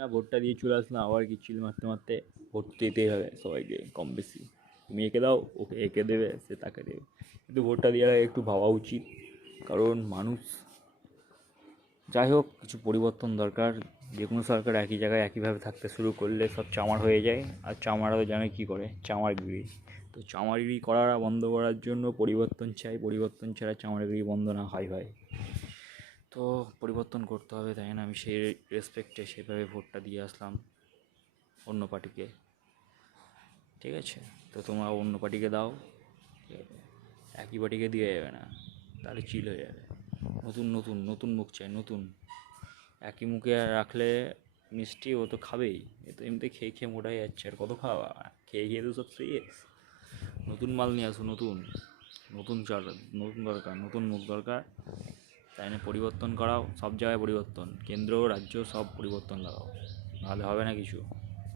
না, ভোটটা দিয়ে চলে আসলাম, আবার কি চিল মারতে মারতে ভোট দিতেই হবে সবাইকে, কম বেশি। তুমি একে দাও, ওকে একে দেবে, সে তাকে দেবে। কিন্তু ভোটটা দেওয়ার আগে একটু ভাবা উচিত, কারণ মানুষ, যাই হোক, কিছু পরিবর্তন দরকার। যে কোনো সরকার একই জায়গায় একইভাবে থাকতে শুরু করলে সব চামার হয়ে যায়, আর চামারা তো জানে কী করে, চামারগিরি। তো চামারগিরি করা বন্ধ করার জন্য পরিবর্তন চাই, পরিবর্তন ছাড়া চামারগিরি বন্ধ না হয় হয়। তো পরিবর্তন করতে হবে, তাই না? আমি সেই রেসপেক্টে সেভাবে ভোটটা দিয়ে আসলাম অন্য পার্টিকে। ঠিক আছে? তো তোমরা অন্য পার্টিকে দাও। ঠিক আছে? একই পার্টিকে দিয়ে যাবে না। তাহলে চিল হয়ে যাবে। নতুন নতুন নতুন মুখ চাই, নতুন। একই মুখে রাখলে মিষ্টি ও তো খাবেই। এ তো এমনিতে খেয়ে খেয়ে মোটাই যাচ্ছে। আর কত খাওয়া? খেয়ে খেয়ে তো সব শেষ নতুন মাল নিয়ে আসো, নতুন। নতুন চাল, নতুন দরকার, নতুন মুখ দরকার। তাই না পরিবর্তন করাও, সব জায়গায় পরিবর্তন। কেন্দ্র, রাজ্য, সব পরিবর্তন লাগাও। নাহলে হবে না কিছু।